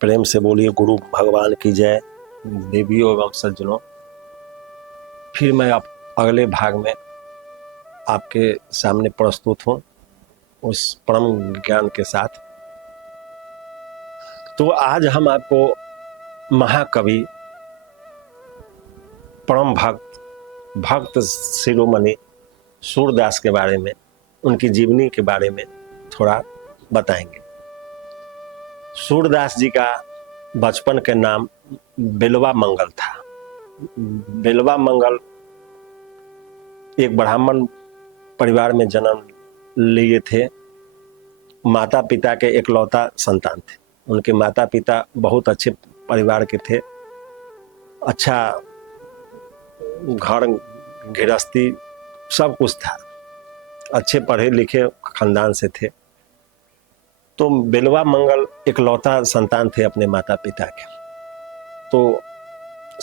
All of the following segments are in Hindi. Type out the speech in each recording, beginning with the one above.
प्रेम से बोलिए गुरु भगवान की जय। देवियों एवं सज्जनों, फिर मैं आप अगले भाग में आपके सामने प्रस्तुत हूँ उस परम ज्ञान के साथ। तो आज हम आपको महाकवि, परम भक्त शिरोमणि सूरदास के बारे में, उनकी जीवनी के बारे में थोड़ा बताएंगे। सूरदास जी का बचपन के नाम बेलवा मंगल था। बेलवा मंगल एक ब्राह्मण परिवार में जन्म लिए थे। माता पिता के एकलौता संतान थे। उनके माता पिता बहुत अच्छे परिवार के थे। अच्छा घर गृहस्थी सब कुछ था। अच्छे पढ़े लिखे खानदान से थे। तो बेलवा मंगल एकलौता संतान थे अपने माता पिता के। तो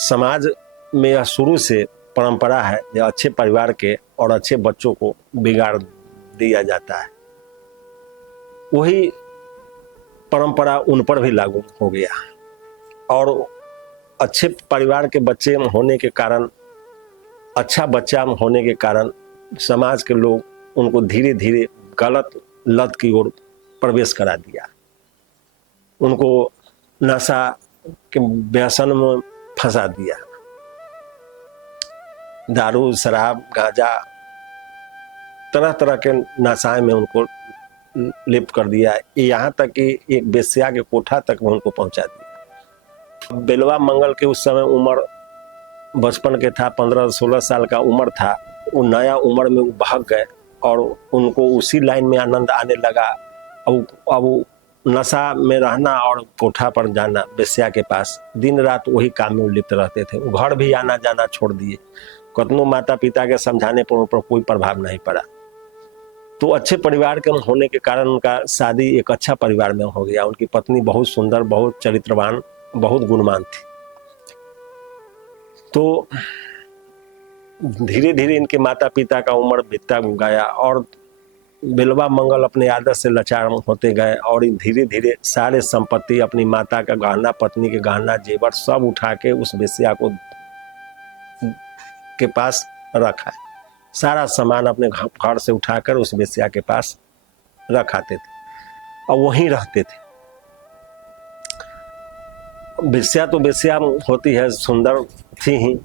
समाज में यह शुरू से परंपरा है कि अच्छे परिवार के और अच्छे बच्चों को बिगाड़ दिया जाता है। वही परंपरा उन पर भी लागू हो गया और अच्छे परिवार के बच्चे होने के कारण, अच्छा बच्चा होने के कारण समाज के लोग उनको धीरे धीरे गलत लत की ओर प्रवेश करा दिया। उनको नशा के व्यसन में फंसा दिया। दारू, शराब, गांजा, तरह तरह के नशाएं में उनको लिप्त कर दिया। यहाँ तक कि एक वेश्या के कोठा तक में उनको पहुंचा दिया। बेलवा मंगल के उस समय उम्र बचपन के था, 15-16 साल का उम्र था। वो नया उम्र में भाग गए और उनको उसी लाइन में आनंद आने लगा। अब नशा में रहना और कोठा पर जाना, वेश्या के पास दिन रात वही काम में लिप्त रहते थे। वो घर भी आना जाना छोड़ दिए। कतनों माता पिता के समझाने पर उन पर कोई प्रभाव नहीं पड़ा। तो अच्छे परिवार के होने के कारण उनका शादी एक अच्छा परिवार में हो गया। उनकी पत्नी बहुत सुंदर, बहुत चरित्रवान, बहुत गुणवान थी। तो धीरे धीरे इनके माता पिता का उम्र बीतता गया और बेलवा मंगल अपने आदत से लाचार होते गए और धीरे धीरे सारे संपत्ति, अपनी माता का गहना, पत्नी के गहना जेवर सब उठा के उस वेश्या को के पास रखा। सारा सामान अपने घर से उठाकर उस वेश्या के पास रखाते थे और वहीं रहते थे। वेश्या तो वेश्या होती है, सुंदर थी ही।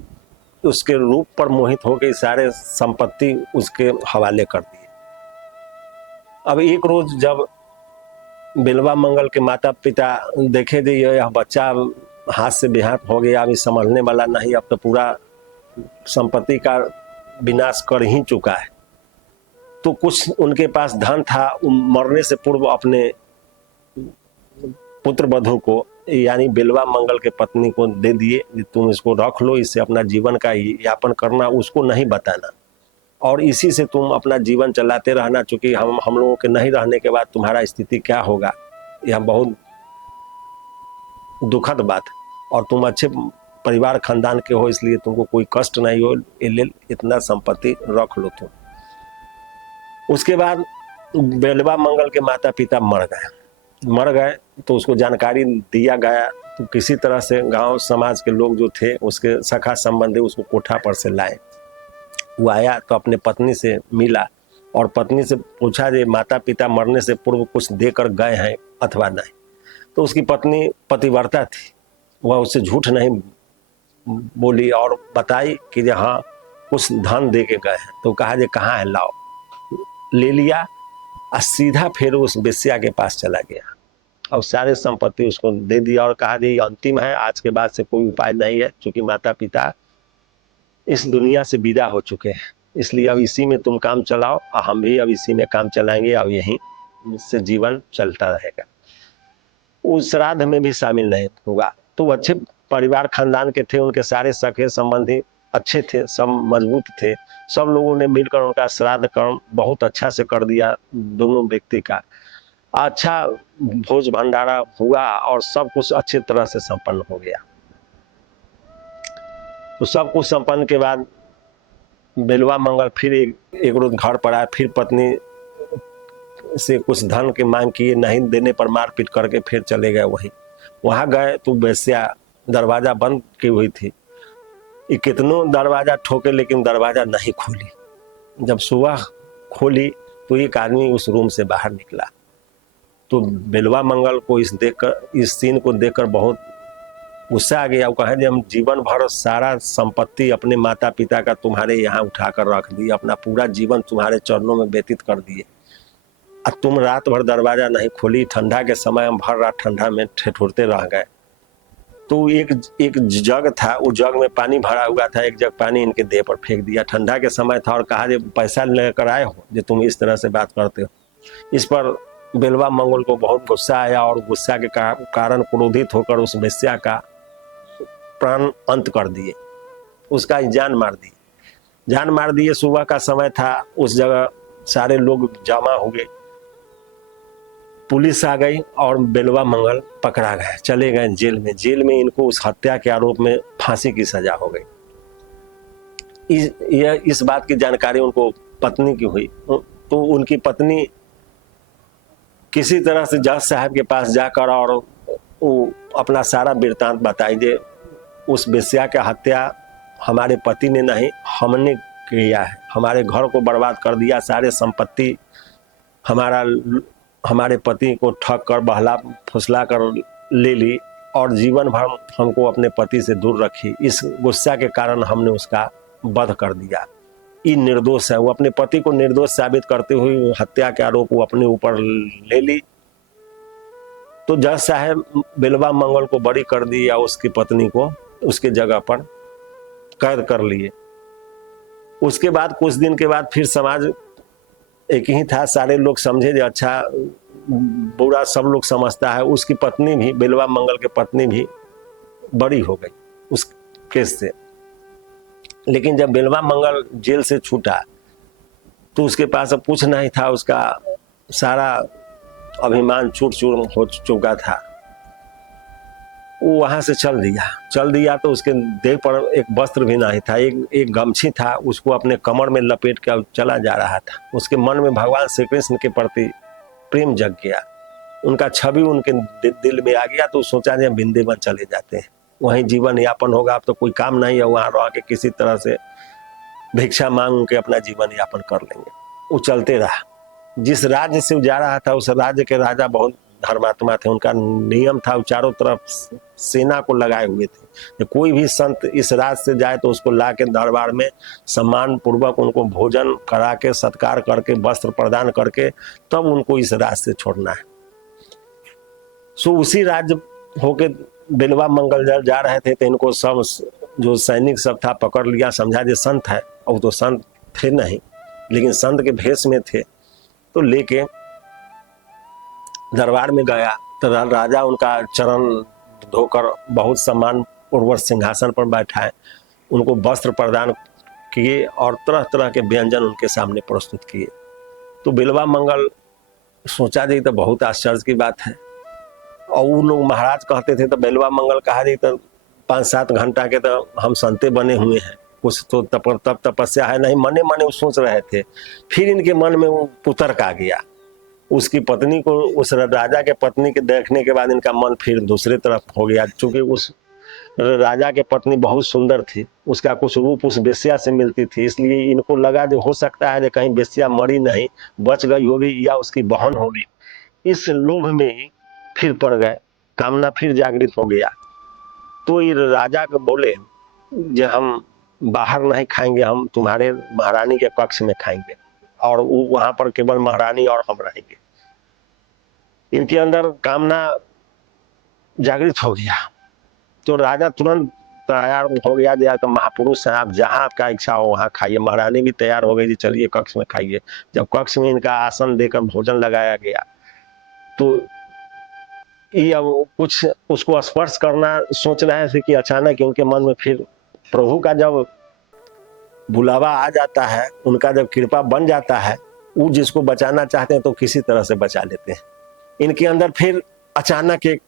उसके रूप पर मोहित होकर सारे संपत्ति उसके हवाले कर दिए। अब एक रोज जब बेलवा मंगल के माता पिता देखे थे यह बच्चा हाथ से बेहाथ हो गया, अभी संभलने वाला नहीं, अब तो पूरा संपत्ति का विनाश कर ही चुका है। तो कुछ उनके पास धन था, मरने से पूर्व अपने पुत्र वधू को, यानी बेलवा मंगल के पत्नी को दे दिए, तुम इसको रख लो, इससे अपना जीवन का यापन करना, उसको नहीं बताना और इसी से तुम अपना जीवन चलाते रहना। चूंकि हम लोगों के नहीं रहने के बाद तुम्हारा स्थिति क्या होगा, यह बहुत दुखद बात है। और तुम अच्छे परिवार खानदान के हो, इसलिए तुमको कोई कष्ट नहीं हो, इतना संपत्ति रख लो तुम। उसके बाद बेलवा मंगल के माता पिता मर गए तो उसको जानकारी दिया गया। तो किसी तरह से गांव समाज के लोग जो थे, उसके सखा संबंधी, उसको कोठा पर से लाए। वो आया तो अपने पत्नी से मिला और पत्नी से पूछा कि माता पिता मरने से पूर्व कुछ देकर गए हैं अथवा नहीं। तो उसकी पत्नी पतिव्रता थी, वह उससे झूठ नहीं बोली और बताई कि हाँ कुछ धन दे के गए हैं। तो कहा जे कहाँ है, लाओ। ले लिया और सीधा फिर उस वेश्या के पास चला गया और सारे संपत्ति उसको दे दिया और कहा जे अंतिम है, आज के बाद से कोई उपाय नहीं है, क्योंकि माता पिता इस दुनिया से विदा हो चुके हैं, इसलिए अब इसी में तुम काम चलाओ और हम भी अब इसी में काम चलाएंगे, अब यहीं से जीवन चलता रहेगा। उस श्राद्ध में भी शामिल नहीं होगा। तो अच्छे परिवार खानदान के थे, उनके सारे सखे संबंधी अच्छे थे, सब मजबूत थे। सब लोगों ने मिलकर उनका श्राद्ध कर्म बहुत अच्छा से कर दिया। दोनों व्यक्ति का अच्छा भोज भंडारा हुआ और सब कुछ अच्छी तरह से संपन्न हो गया। तो सब कुछ संपन्न के बाद बेलवा मंगल फिर एक रोज घर पर आए। फिर पत्नी से कुछ धन की मांग किए, नहीं देने पर मारपीट करके फिर चले गए वहीं। वहां गए तो वेश्या दरवाजा बंद की हुई थी। ये कितनों दरवाजा ठोके लेकिन दरवाजा नहीं खोली। जब सुबह खोली तो एक आदमी उस रूम से बाहर निकला। तो बेलवा मंगल को इस सीन को देखकर बहुत गुस्सा आ गया। वो कहे हम जीवन भर सारा संपत्ति अपने माता पिता का तुम्हारे यहाँ उठाकर रख दी, अपना पूरा जीवन तुम्हारे चरणों में व्यतीत कर दिए, और तुम रात भर दरवाजा नहीं खोली। ठंडा के समय हम भर रात ठंडा में ठिठुरते रह गए। तो एक जग था, उस जग में पानी भरा हुआ था, एक जग पानी इनके देह पर फेंक दिया। ठंडा के समय था और कहा जो पैसा लेकर आए हो जो तुम इस तरह से बात करते हो। इस पर बेलवा मंगल को बहुत गुस्सा आया और गुस्सा के कारण क्रोधित होकर उस वेश्या का प्राण अंत कर दिए, उसका जान मार दिए। सुबह का समय था, उस जगह सारे लोग जमा हो गए, पुलिस आ गई और बेलवा मंगल पकड़ा गए, चले गए जेल में इनको उस हत्या के आरोप में फांसी की सजा हो गई। इस बात की जानकारी उनको पत्नी की हुई। तो उनकी पत्नी किसी तरह से जज साहब के पास जाकर और वो अपना सारा वृत्तांत बताई दे, उस वेश्या का हत्या हमारे पति ने नहीं, हमने किया है। हमारे घर को बर्बाद कर दिया, सारे संपत्ति हमारे पति को ठग कर बहला फुसला कर ले ली और जीवन भर हमको अपने पति से दूर रखी। इस गुस्सा के कारण हमने उसका वध कर दिया। ये निर्दोष है। वो अपने पति को निर्दोष साबित करते हुए हत्या के आरोप वो अपने ऊपर ले ली। तो जज साहब बेलवा मंगल को बरी कर दिया, उसकी पत्नी को उसके जगह पर कैद कर लिए। उसके बाद कुछ दिन के बाद फिर समाज एक ही था, सारे लोग समझे जो अच्छा बुरा सब लोग समझता है। उसकी पत्नी भी, बेलवा मंगल की पत्नी भी बरी हो गई उस केस से। लेकिन जब बेलवा मंगल जेल से छूटा तो उसके पास अब कुछ नहीं था, उसका सारा अभिमान चूर चूर हो चुका था। वो वहां से चल दिया तो उसके देह पर एक वस्त्र भी नहीं था, एक गमछी था, उसको अपने कमर में लपेट कर चला जा रहा था। उसके मन में भगवान श्री कृष्ण के प्रति प्रेम जग गया, उनका छवि उनके दिल में आ गया। तो सोचा जब वृंदावन चले जाते हैं, वहीं जीवन यापन होगा, अब तो कोई काम नहीं है, वहां रह के किसी तरह से भिक्षा मांग के अपना जीवन यापन कर लेंगे। वो चलते रहा। जिस राज्य से जा रहा था उस राज्य के राजा बहुत धर्मात्मा थे। उनका नियम था, चारों तरफ सेना को लगाए हुए थे। कोई भी संत इस राज से जाए तो उसको ला के दरबार में सम्मान पूर्वक उनको भोजन करा के, सत्कार करके, वस्त्र प्रदान करके तब उनको इस राज से छोड़ना है। सो उसी राज्य होके बेलवा मंगल जा रहे थे तो इनको सब जो सैनिक सब था पकड़ लिया, समझा जो संत है। और तो संत थे नहीं, लेकिन संत के भेष में थे। तो लेके दरबार में गया तो राजा उनका चरण धोकर बहुत सम्मान पूर्वक सिंहासन पर बैठाए, उनको वस्त्र प्रदान किए और तरह तरह के व्यंजन उनके सामने प्रस्तुत किए। तो बेलवा मंगल सोचा जी तो बहुत आश्चर्य की बात है। और वो लोग महाराज कहते थे तो बेलवा मंगल कहा जी तो 5-7 घंटा के तो हम संते बने हुए हैं, कुछ तो तब तपस्या है नहीं। मने मने वो सोच रहे थे। फिर इनके मन में वो पुतर्क आ गया। उसकी पत्नी को, उस राजा के पत्नी के देखने के बाद इनका मन फिर दूसरे तरफ हो गया। क्योंकि उस राजा के पत्नी बहुत सुंदर थी, उसका कुछ रूप उस वेश्या से मिलती थी। इसलिए इनको लगा जो हो सकता है जो कहीं वेश्या मरी नहीं, बच गई होगी या उसकी बहन होगी। इस लोभ में फिर पड़ गए, कामना फिर जागृत हो गया। तो ये राजा को बोले जो हम बाहर नहीं खाएंगे, हम तुम्हारे महारानी के कक्ष में खाएंगे और वहां पर केवल महारानी और हम रहेंगे। इनके अंदर कामना जागृत हो गया। तो राजा तुरंत तैयार हो गया, दिया तो महापुरुष है आप, जहां आपका इच्छा हो वहां खाइए। महारानी भी तैयार हो गई जी, चलिए कक्ष में खाइए। जब कक्ष में इनका आसन देकर भोजन लगाया गया तो ये अब कुछ उसको स्पर्श करना सोच रहे थे कि अचानक उनके मन में फिर प्रभु का जब बुलावा आ जाता है, उनका जब कृपा बन जाता है, वो जिसको बचाना चाहते हैं तो किसी तरह से बचा लेते हैं। इनके अंदर फिर अचानक एक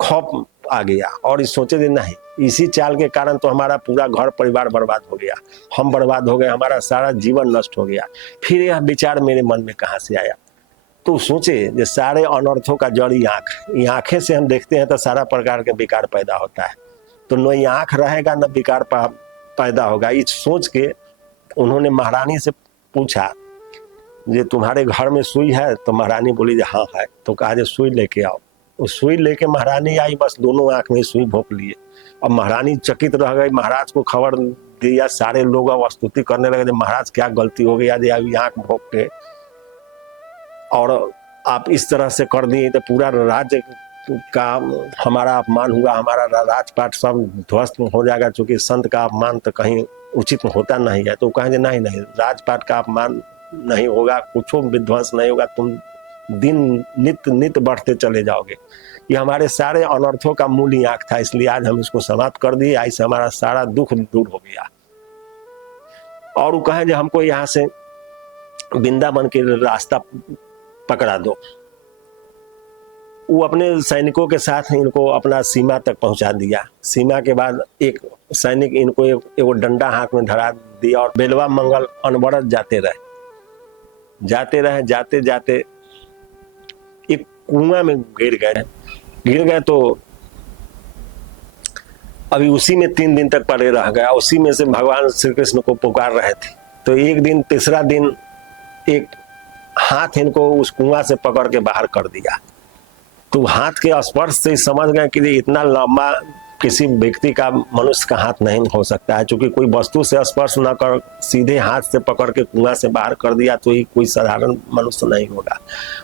खौफ आ गया और इस सोचे नहीं, इसी चाल के कारण तो हमारा पूरा घर परिवार बर्बाद हो गया, हम बर्बाद हो गए, हमारा सारा जीवन नष्ट हो गया। फिर यह विचार मेरे मन में कहाँ से आया, तो सोचे जो सारे अनर्थों का जड़ी आँख, ये आँखें से हम देखते हैं तो सारा प्रकार के विकार पैदा होता है, तो न ये आँख रहेगा न विकार पैदा होगा। इस सोच के उन्होंने महारानी से पूछा ये तुम्हारे घर में सुई है? तो महारानी बोली जे हाँ है। तो कहा जे सुई लेके आओ। उस सुई लेके महारानी आई, बस दोनों आँख में सुई भोंक लिए। अब महारानी चकित रह गई, महाराज को खबर दिया, सारे लोग अब स्तुति करने लगे महाराज क्या गलती हो गई आज अभी आँख भोंक के और आप इस तरह से कर दिए तो पूरा राज्य का हमारा अपमान हुआ, हमारा राजपाट सब ध्वस्त हो जाएगा, क्योंकि संत का अपमान तो कहीं उचित होता नहीं है। तो कहेंगे नहीं नहीं, राजपाट का अपमान नहीं होगा, कुछ विध्वंस नहीं होगा, तुम दिन नित बढ़ते चले जाओगे। ये हमारे सारे अनर्थों का मूल ही आँख था, इसलिए आज हम इसको समाप्त कर दिए, ऐसे हमारा सारा दुख दूर हो गया। और वो कहें हमको यहाँ से वृंदावन के रास्ता पकड़ा दो। वो अपने सैनिकों के साथ इनको अपना सीमा तक पहुंचा दिया। सीमा के बाद एक सैनिक इनको एक डंडा हाथ में धरा दिया और बेलवा मंगल अनवरत जाते रहे। जाते जाते एक कुआं में गिर गए तो अभी उसी में 3 दिन तक पड़े रह गया। उसी में से भगवान श्री कृष्ण को पुकार रहे थे। तो एक दिन तीसरा दिन एक हाथ इनको उस कुआं से पकड़ के बाहर कर दिया। तो हाथ के स्पर्श से समझ गए कि इतना लंबा किसी व्यक्ति का, मनुष्य का हाथ नहीं हो सकता है, क्योंकि कोई वस्तु से स्पर्श न कर सीधे हाथ से पकड़ के कुआं से बाहर कर दिया तो ये कोई साधारण मनुष्य नहीं होगा।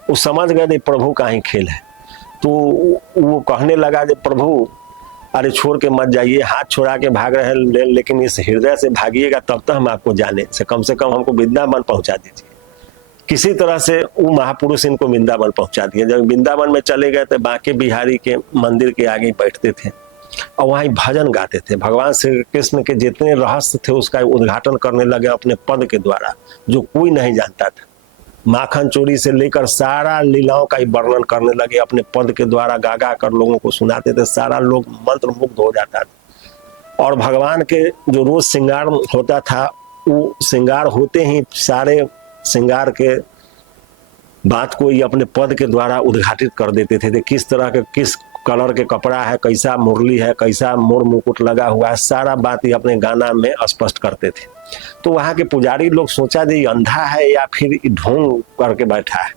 वो समझ गए प्रभु का ही खेल है। तो वो कहने लगा कि प्रभु अरे छोड़ के मत जाइए, हाथ छोड़ा के भाग रहे हैं, लेकिन इस हृदय से भागिएगा तब तक हम आपको जाने से कम हमको वृंदावन पहुंचा दीजिए। किसी तरह से वो महापुरुष इनको वृंदावन पहुंचा दिया। जब वृंदावन में चले गए तो बांके बिहारी के मंदिर के आगे बैठते थे और वहीं भजन गाते थे। भगवान श्री कृष्ण के जितने रहस्य थे उसका उद्घाटन करने लगे अपने पद के द्वारा, जो कोई नहीं जानता था। माखन चोरी से लेकर सारा लीलाओं का ही वर्णन करने लगे, अपने पद के द्वारा गा गा कर लोगों को सुनाते थे। सारा लोग मंत्र मुग्ध हो जाता था। और भगवान के जो रोज श्रृंगार होता था, वो श्रृंगार होते ही सारे श्रृंगार के बात को ये अपने पद के द्वारा उद्घाटित कर देते थे। किस तरह के, किस कलर के कपड़ा है, कैसा मुरली है, कैसा मोर मुकुट लगा हुआ है, सारा बात ये अपने गाना में स्पष्ट करते थे। तो वहाँ के पुजारी लोग सोचा ये अंधा है या फिर ढोंग करके बैठा है।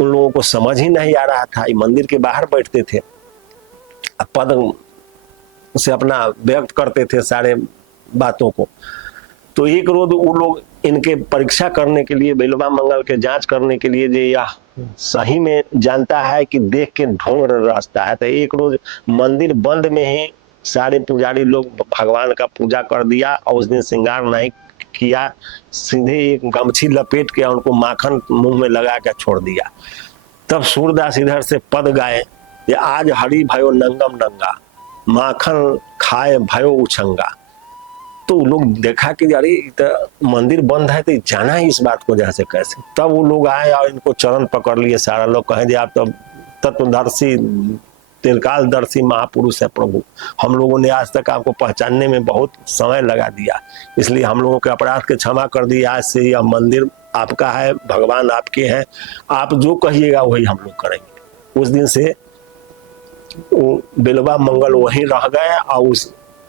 उन लोगों को समझ ही नहीं आ रहा था। ये मंदिर के बाहर बैठते थे, पद से अपना व्यक्त करते थे सारे बातों को। तो एक रोज वो लोग इनके परीक्षा करने के लिए, बेलवा मंगल के जांच करने के लिए, जे यह सही में जानता है कि देख के ढोंग रास्ता है। तो एक रोज मंदिर बंद में ही सारे पुजारी लोग भगवान का पूजा कर दिया और उस दिन श्रृंगार नहीं किया, सीधे एक गमछी लपेट के उनको माखन मुंह में लगा के छोड़ दिया। तब सूरदास इधर से पद गाए, ये आज हरि भयो नंगम नंगा, माखन खाए भयो उछंगा। तो लोग देखा कि अरे मंदिर बंद है तो जाना है इस बात को जहाँ से कैसे। तब वो लोग आए और इनको चरण पकड़ लिए। सारा लोग कहे आप तो तत्वदर्शी त्रिकालदर्शी महापुरुष है प्रभु, हम लोगों ने आज तक आपको पहचानने में बहुत समय लगा दिया, इसलिए हम लोगों के अपराध के क्षमा कर दिए। आज से यह मंदिर आपका है, भगवान आपके हैं, आप जो कहिएगा वही हम लोग करेंगे। उस दिन से वो बेलवा मंगल वहीं रह गए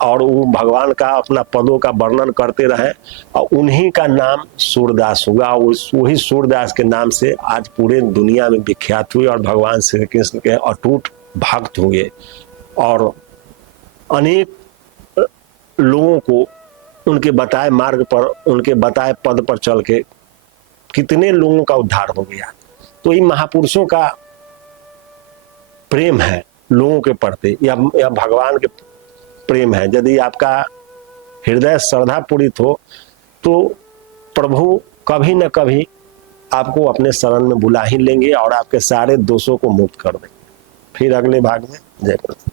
और वो भगवान का अपना पदों का वर्णन करते रहे और उन्हीं का नाम सूरदास हुआ। वही सूरदास के नाम से आज पूरे दुनिया में विख्यात हुए और भगवान श्री कृष्ण के अटूट भक्त हुए और अनेक लोगों को उनके बताए मार्ग पर, उनके बताए पद पर चल के कितने लोगों का उद्धार हो गया। तो ये महापुरुषों का प्रेम है लोगों के प्रति, या भगवान के प्रेम है। यदि आपका हृदय श्रद्धा पूरित हो तो प्रभु कभी न कभी आपको अपने शरण में बुला ही लेंगे और आपके सारे दोषों को मुक्त कर देंगे। फिर अगले भाग में जय कृष्ण।